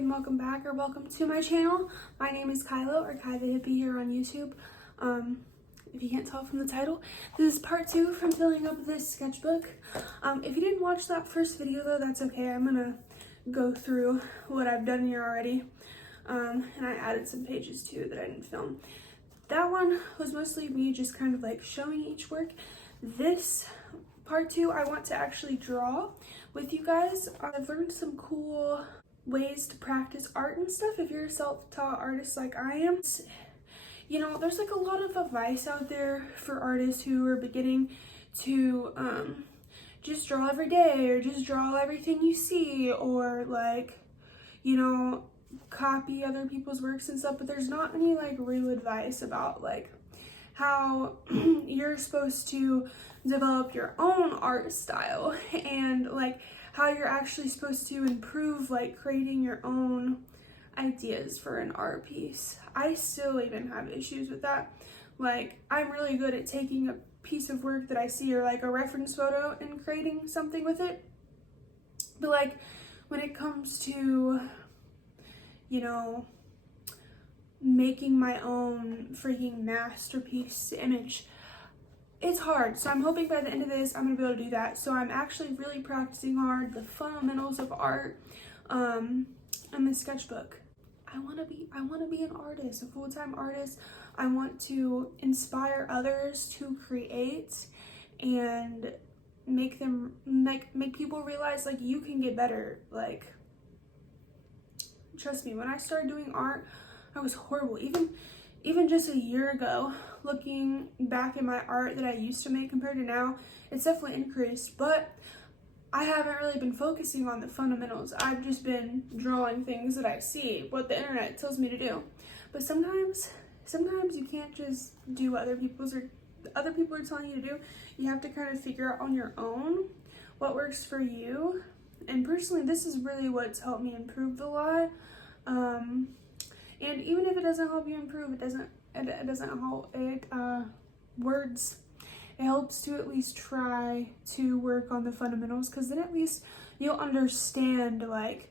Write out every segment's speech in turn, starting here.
and welcome back or welcome to my channel. My name is Kylo, or Kai the Hippie here on YouTube. If you can't tell from the title, this is part 2 from filling up this sketchbook. If you didn't watch that first video though, that's okay. I'm gonna go through what I've done here already. And I added some pages too that I didn't film. That one was mostly me just kind of like showing each work. This part 2, I want to actually draw with you guys. I've learned some cool ways to practice art and stuff if you're a self-taught artist like I am. You know, there's like a lot of advice out there for artists who are beginning to just draw every day, or just draw everything you see, or like, you know, copy other people's works and stuff, but there's not any like real advice about like how you're supposed to develop your own art style and like how you're actually supposed to improve like creating your own ideas for an art piece. I still even have issues with that. Like, I'm really good at taking a piece of work that I see or like a reference photo and creating something with it, but like when it comes to, you know, making my own freaking masterpiece image, it's hard. So I'm hoping by the end of this I'm gonna be able to do that. So I'm actually really practicing hard the fundamentals of art in the sketchbook. I want to be an artist, a full-time artist. I want to inspire others to create and make them make people realize like you can get better. Like, trust me, when I started doing art, I was horrible. Even just a year ago, looking back at my art that I used to make compared to now, it's definitely increased, but I haven't really been focusing on the fundamentals. I've just been drawing things that I see, what the internet tells me to do. But sometimes you can't just do what other people are telling you to do. You have to kind of figure out on your own what works for you. And personally, this is really what's helped me improve a lot. And even if it doesn't help you improve, it doesn't help it words. It helps to at least try to work on the fundamentals, because then at least you'll understand like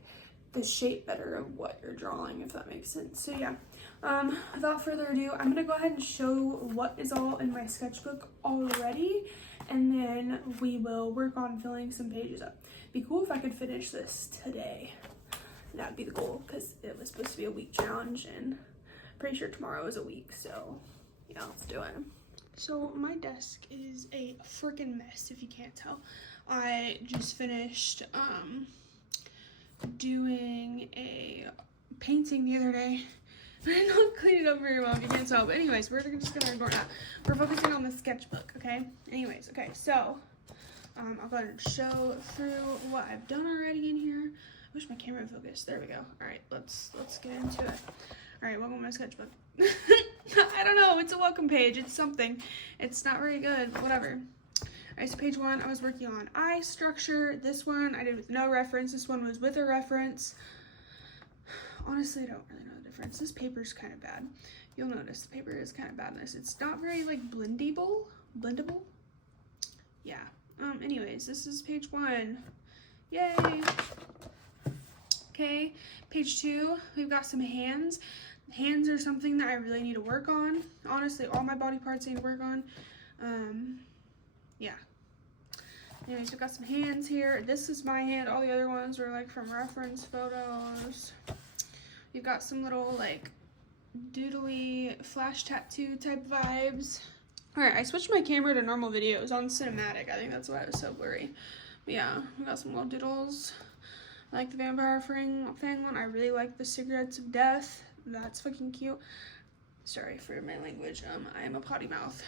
the shape better of what you're drawing, if that makes sense. So yeah, without further ado, I'm gonna go ahead and show what is all in my sketchbook already, and then we will work on filling some pages up. Be cool if I could finish this today. That'd be the goal, because it was supposed to be a week challenge and I'm pretty sure tomorrow is a week, so yeah, let's do it. So my desk is a freaking mess, if you can't tell. I just finished doing a painting the other day. I did not clean it up very well, if you can't tell, but anyways, we're just gonna ignore that. We're focusing on the sketchbook, okay? Anyways, okay, so I'll go ahead and show through what I've done already in here. I wish my camera would focus. There we go. All right, let's get into it. All right, welcome to my sketchbook. I don't know, it's a welcome page. It's something. It's not very good, but whatever. All right, so page 1, I was working on eye structure. This one I did with no reference. This one was with a reference. Honestly, I don't really know the difference. This paper's kind of bad. You'll notice the paper is kind of bad in this. It's not very like blendable. Yeah. Anyways, this is page 1. Yay. Okay, page 2, we've got some hands. Hands are something that I really need to work on. Honestly, all my body parts I need to work on. Yeah. Anyways, we've got some hands here. This is my hand. All the other ones were like from reference photos. We've got some little like doodly flash tattoo type vibes. Alright, I switched my camera to normal video. It was on cinematic. I think that's why it was so blurry. But yeah, we got some little doodles. I like the vampire fang one. I really like the cigarettes of death. That's fucking cute. Sorry for my language. I am a potty mouth.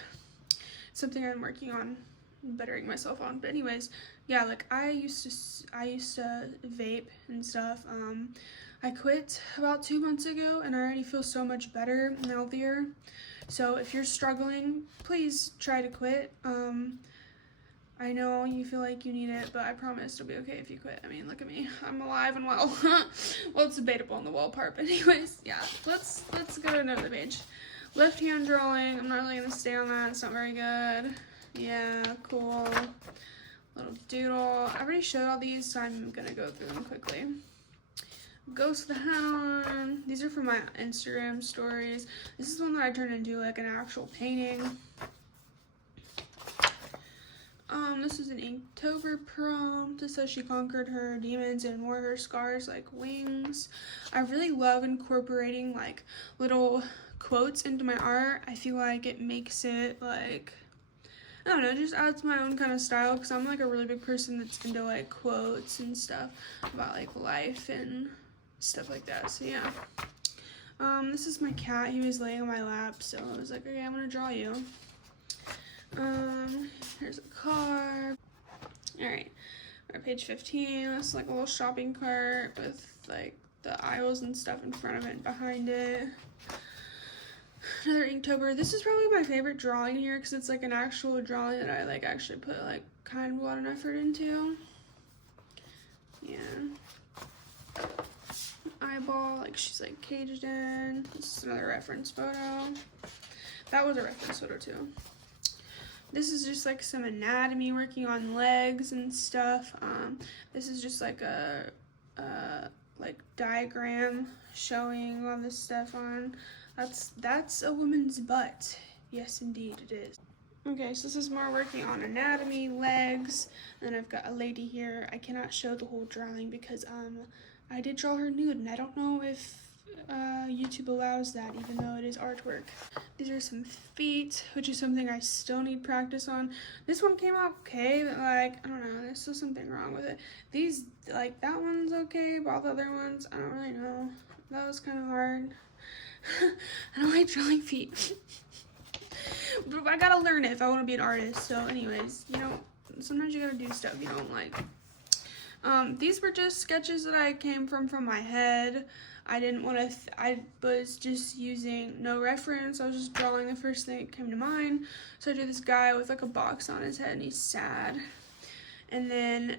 Something I'm working on bettering myself on. But anyways, yeah, like I used to vape and stuff. I quit about 2 months ago and I already feel so much better and healthier. So if you're struggling, please try to quit. I know you feel like you need it, but I promise it'll be okay if you quit. I mean, look at me. I'm alive and well. Well, it's debatable on the wall part, but anyways, yeah. Let's go to another page. Left hand drawing. I'm not really gonna stay on that. It's not very good. Yeah, cool. Little doodle. I already showed all these, so I'm gonna go through them quickly. Ghost with the hat on. These are from my Instagram stories. This is one that I turned into like an actual painting. This is an Inktober prompt. It says she conquered her demons and wore her scars like wings. I really love incorporating like little quotes into my art. I feel like it makes it like, I don't know, just adds my own kind of style, because I'm like a really big person that's into like quotes and stuff about like life and stuff like that. So yeah. This is my cat. He was laying on my lap, so I was like, okay, I'm gonna draw you. Here's a car. Alright, we're at page 15. This is like a little shopping cart with like the aisles and stuff in front of it and behind it. Another Inktober. This is probably my favorite drawing here, because it's like an actual drawing that I like actually put like kind of a lot of effort into. Yeah. Eyeball, like she's like caged in. This is another reference photo. That was a reference photo too. This is just like some anatomy, working on legs and stuff. This is just like a like diagram showing all this stuff on. That's a woman's butt. Yes, indeed it is. Okay, so this is more working on anatomy, legs. And then I've got a lady here. I cannot show the whole drawing because I did draw her nude, and I don't know if YouTube allows that, even though it is artwork. These are some feet, which is something I still need practice on. This one came out okay, but like, I don't know, there's still something wrong with it. These, like, that one's okay, but all the other ones, I don't really know. That was kind of hard. I don't like drawing feet. But I gotta learn it if I want to be an artist. So anyways, you know, sometimes you gotta do stuff you don't like. These were just sketches that I came from my head. I didn't want to, I was just using no reference. I was just drawing the first thing that came to mind. So I drew this guy with like a box on his head and he's sad. And then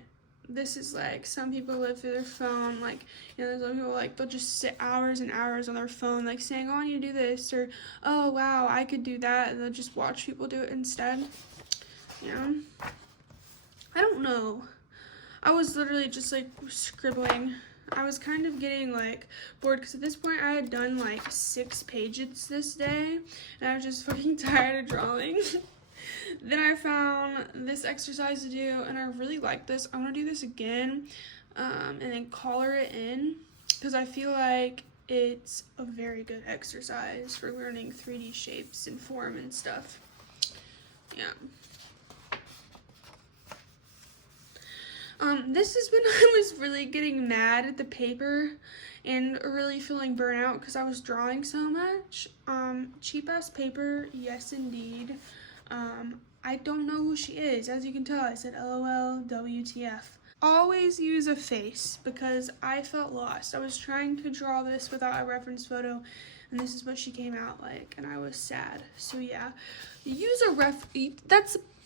this is like, some people live through their phone, like, you know, there's other people like, they'll just sit hours and hours on their phone, like saying, oh, I need to do this, or, oh, wow, I could do that, and they'll just watch people do it instead. You know? I don't know. I was literally just like scribbling. I was kind of getting like bored, because at this point I had done like 6 pages this day, and I was just fucking tired of drawing. Then I found this exercise to do, and I really like this. I want to do this again, and then color it in, because I feel like it's a very good exercise for learning 3D shapes and form and stuff. Yeah. This is when I was really getting mad at the paper and really feeling burnt out because I was drawing so much. Cheap ass paper, yes indeed. I don't know who she is. As you can tell, I said LOL, WTF. Always use a face, because I felt lost. I was trying to draw this without a reference photo, and this is what she came out like, and I was sad. So yeah, use a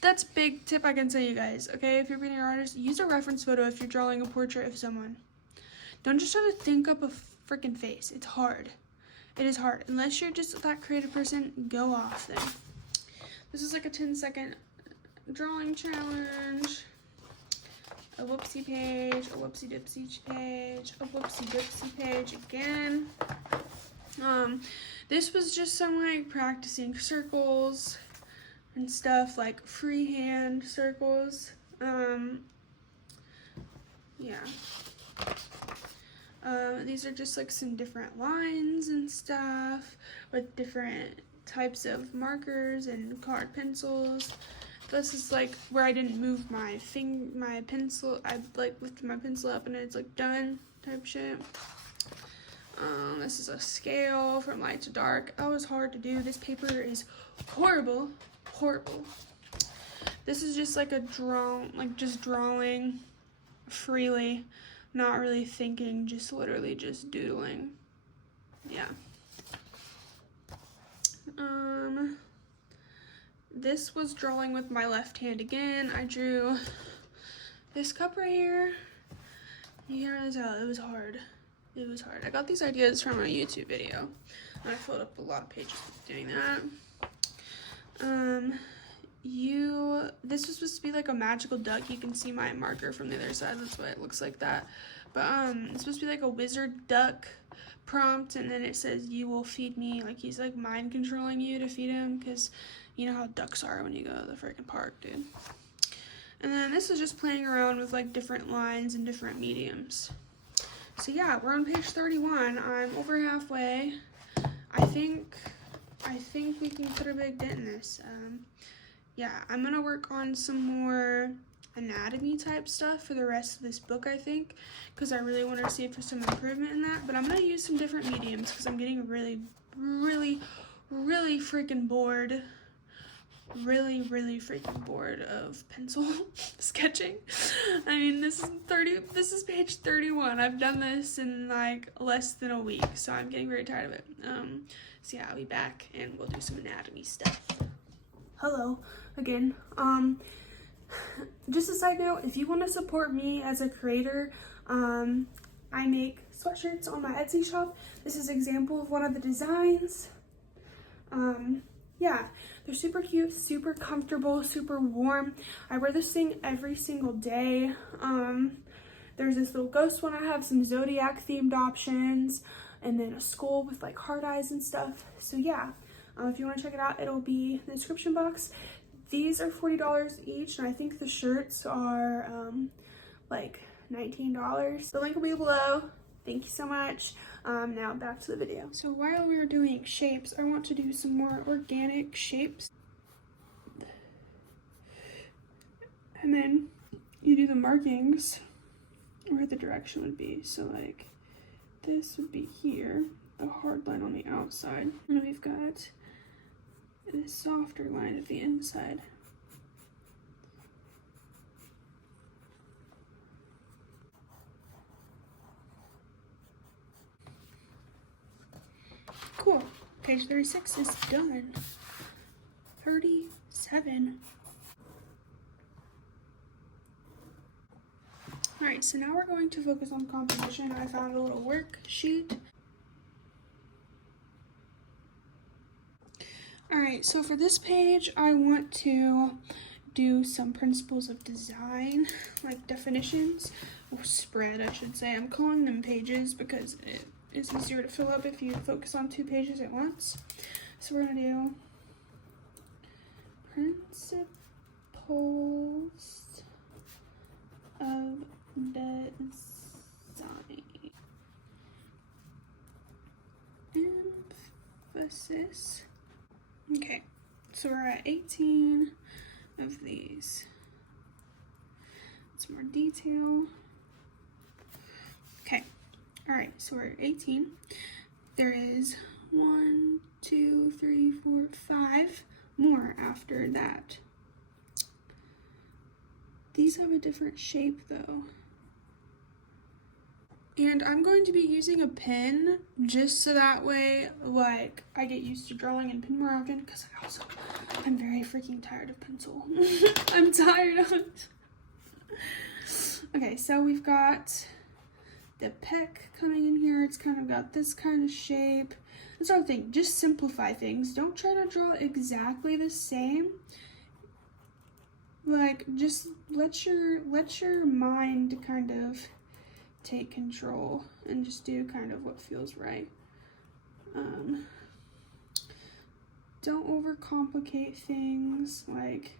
that's a big tip I can say, you guys, okay? If you're being an artist, use a reference photo if you're drawing a portrait of someone. Don't just try to think up a freaking face. It's hard. It is hard. Unless you're just that creative person, go off then. This is like a 10-second drawing challenge. A whoopsie page, a whoopsie dipsy page, a whoopsie dipsy page again. This was just some like practicing circles and stuff, like freehand circles. Yeah. These are just like some different lines and stuff with different types of markers and colored pencils. This is like where I didn't move my pencil. I like lifted my pencil up and it's like done type shit. This is a scale from light to dark. That was hard to do. This paper is horrible. This is just like a just drawing freely, not really thinking, just literally just doodling. Yeah. This was drawing with my left hand again. I drew this cup right here. You can tell it was hard. It was hard. I got these ideas from a YouTube video, and I filled up a lot of pages doing that. This was supposed to be like a magical duck. You can see my marker from the other side. That's why it looks like that. but it's supposed to be like a wizard duck prompt, and then it says you will feed me, like he's like mind controlling you to feed him, because you know how ducks are when you go to the freaking park, dude. And then this is just playing around with like different lines and different mediums. So yeah, we're on page 31. I'm over halfway. I think we can put a big dent in this. Yeah, I'm gonna work on some more anatomy type stuff for the rest of this book, I think, because I really want to see if there's some improvement in that. But I'm gonna use some different mediums because I'm getting really freaking bored. Really freaking bored of pencil sketching. I mean, this is page 31. I've done this in like less than a week, so I'm getting very tired of it. So yeah, I'll be back and we'll do some anatomy stuff. Hello again. Just a side note, if you want to support me as a creator, I make sweatshirts on my Etsy shop. This is an example of one of the designs. Yeah, they're super cute, super comfortable, super warm. I wear this thing every single day. There's this little ghost one. I have some zodiac themed options, and then a skull with like heart eyes and stuff. So yeah, if you want to check it out, it'll be in the description box. These are $40 each, and I think the shirts are like $19. The link will be below. Thank you so much. Now back to the video. So while we were doing shapes, I want to do some more organic shapes. And then you do the markings where the direction would be. So like this would be here, the hard line on the outside. And we've got this softer line at the inside. Cool. Page 36 is done. 37. Alright, so now we're going to focus on composition. I found a little worksheet. Alright, so for this page, I want to do some principles of design, like definitions, or spread, I should say. I'm calling them pages because it's easier to fill up if you focus on 2 pages at once. So we're going to do principles of design. Emphasis. Okay, so we're at 18 of these. Some more detail. Okay. Alright, so we're at 18. There is 1, 2, 3, 4, 5 more after that. These have a different shape though. And I'm going to be using a pen just so that way, like, I get used to drawing in pen more often, because I'm very freaking tired of pencil. I'm tired of it. Okay, so we've got the peck coming in here. It's kind of got this kind of shape. That's what I think. Just simplify things. Don't try to draw exactly the same. Like, just let your mind kind of take control and just do kind of what feels right. Don't overcomplicate things. Like,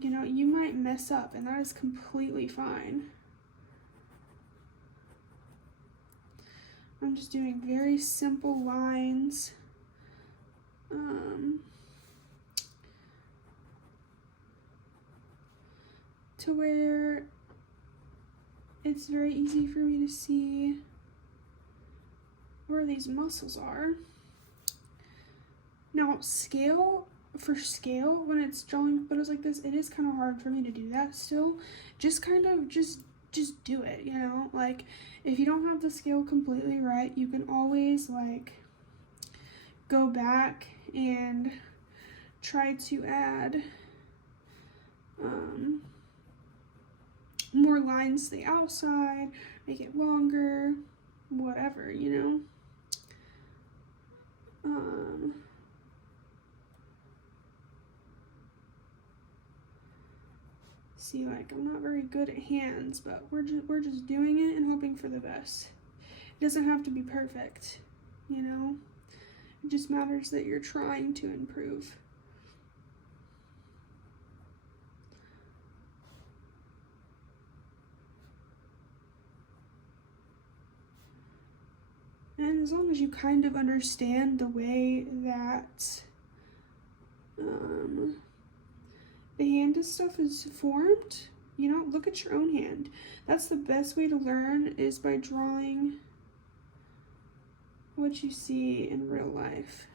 you know, you might mess up, and that is completely fine. I'm just doing very simple lines. To where it's very easy for me to see where these muscles are. Now, for scale, when it's drawing photos like this, it is kind of hard for me to do that still. Just kind of, just do it, you know? Like, if you don't have the scale completely right, you can always, like, go back and try to add more lines to the outside, make it longer, whatever, you know? See, like, I'm not very good at hands, but we're just doing it and hoping for the best. It doesn't have to be perfect, you know? It just matters that you're trying to improve. And as long as you kind of understand the way that the hand and stuff is formed, you know, look at your own hand. That's the best way to learn, is by drawing what you see in real life.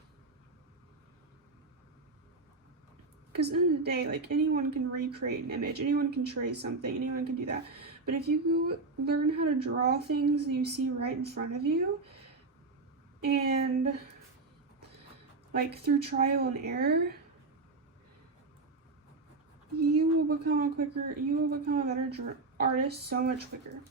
Because at the end of the day, like, anyone can recreate an image, anyone can trace something, anyone can do that. But if you learn how to draw things that you see right in front of you, and like through trial and error, you will become a better artist so much quicker.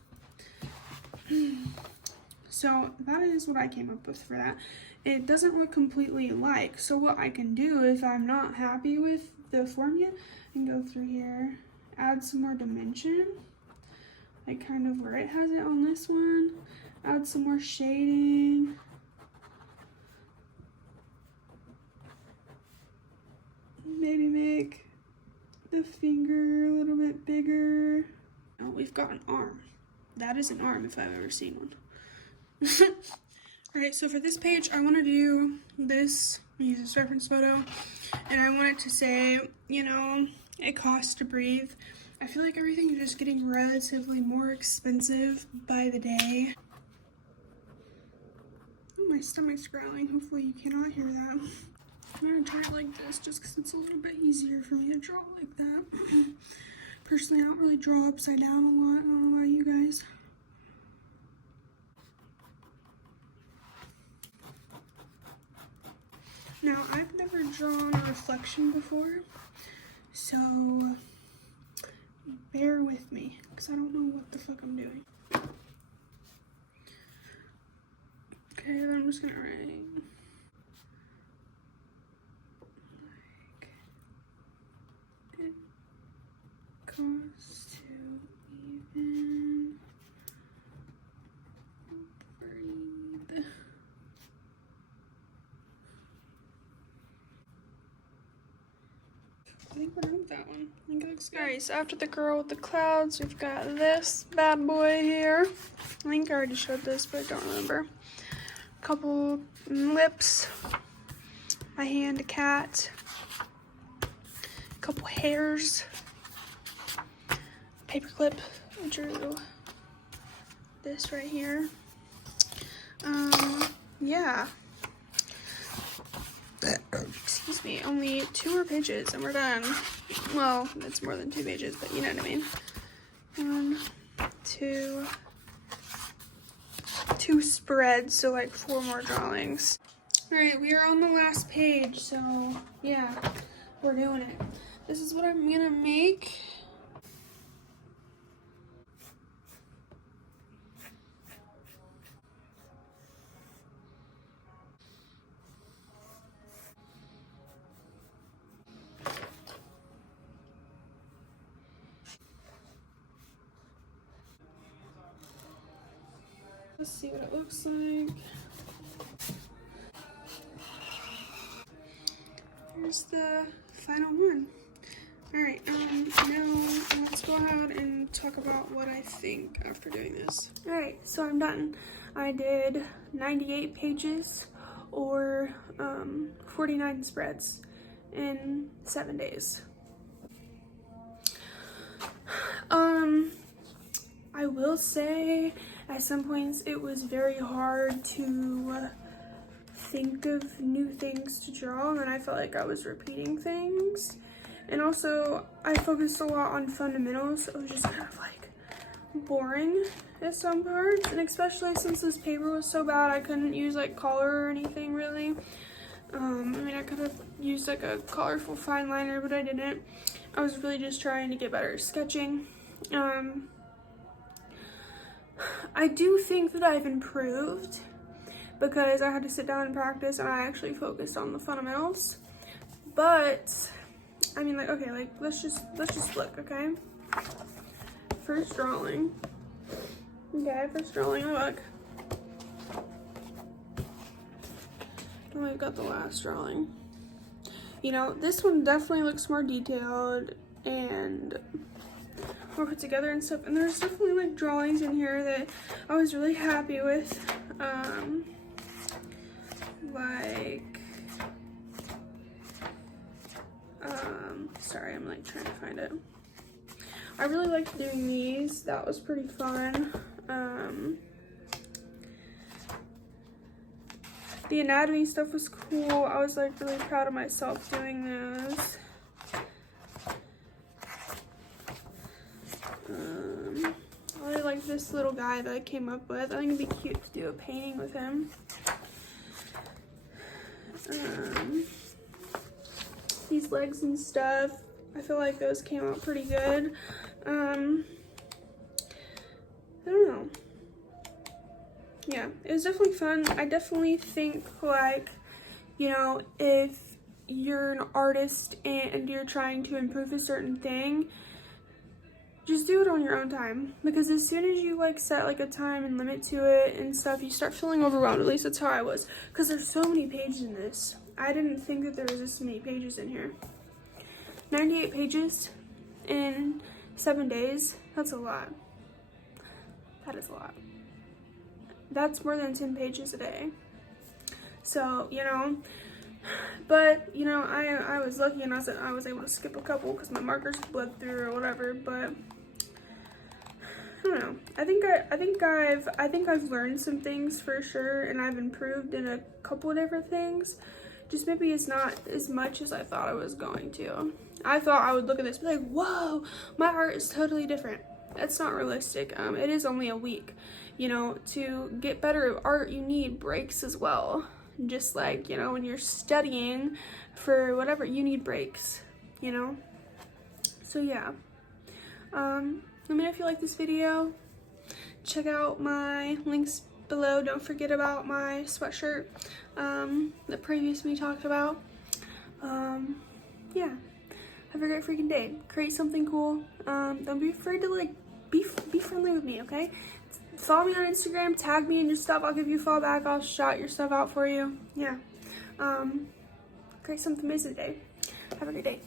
So that is what I came up with for that. It doesn't look completely alike, so what I can do if I'm not happy with the form yet, I can go through here, add some more dimension, like kind of where it has it on this one, add some more shading. Maybe make the finger a little bit bigger. Oh, we've got an arm. That is an arm if I've ever seen one. Alright, so for this page, I want to do this, use this reference photo, and I want it to say, you know, it costs to breathe. I feel like everything is just getting relatively more expensive by the day. Oh, my stomach's growling. Hopefully you cannot hear that. I'm gonna try it like this just because it's a little bit easier for me to draw like that. Personally, I don't really draw upside down a lot. I don't know about you guys. Now, I've never drawn a reflection before, so bear with me because I don't know what the fuck I'm doing. Okay, then I'm just gonna write. Costs to even breathe. I think we're done with that one. I think it looks good. Alright, so after the girl with the clouds, we've got this bad boy here. I think I already showed this, but I don't remember. A couple lips, my hand, a cat, a couple hairs, paperclip. I drew this right here. Yeah. Excuse me, only 2 more pages and we're done. Well, it's more than 2 pages, but you know what I mean. 1, 2, 2 spreads, so like 4 more drawings. Alright, we are on the last page, so yeah, we're doing it. This is what I'm gonna make. Let's see what it looks like. Here's the final one. Alright, now let's go ahead and talk about what I think after doing this. Alright, so I'm done. I did 98 pages or 49 spreads in 7 days. I will say at some points it was very hard to think of new things to draw, and I felt like I was repeating things. And also, I focused a lot on fundamentals, so it was just kind of like boring at some parts. And especially since this paper was so bad, I couldn't use like color or anything really. I mean, I could have used like a colorful fine liner, but I didn't. I was really just trying to get better at sketching. I do think that I've improved because I had to sit down and practice and I actually focused on the fundamentals. But I mean, like, okay, like let's just look, okay? First drawing. Okay, first drawing, look. And we've got the last drawing. You know, this one definitely looks more detailed and more put together and stuff. And there's definitely like drawings in here that I was really happy with. Sorry, I'm like trying to find it. I really liked doing these. That was pretty fun. The anatomy stuff was cool. I was like really proud of myself doing those. I really like this little guy that I came up with. I think it'd be cute to do a painting with him. These legs and stuff, I feel like those came out pretty good. I don't know. Yeah, it was definitely fun. I definitely think, like, you know, if you're an artist and you're trying to improve a certain thing, just do it on your own time. Because as soon as you, like, set, like, a time and limit to it and stuff, you start feeling overwhelmed. At least that's how I was. Because there's so many pages in this. I didn't think that there was this many pages in here. 98 pages in 7 days. That's a lot. That is a lot. That's more than 10 pages a day. So, you know, but, you know, I was lucky and I was able to skip a couple because my markers bled through or whatever, but I don't know. I think I've learned some things for sure, and I've improved in a couple of different things. Just maybe it's not as much as I thought I was going to. I thought I would look at this and be like, whoa, my art is totally different. That's not realistic. It is only a week. You know, to get better at art, you need breaks as well. Just like, you know, when you're studying for whatever, you need breaks, you know? So yeah. Let me know if you like this video. Check out my links below. Don't forget about my sweatshirt that previous me talked about. Yeah. Have a great freaking day. Create something cool. Don't be afraid to like be friendly with me, okay? Follow me on Instagram, tag me in your stuff. I'll give you a follow back. I'll shout your stuff out for you. Yeah. Create something amazing today. Have a great day.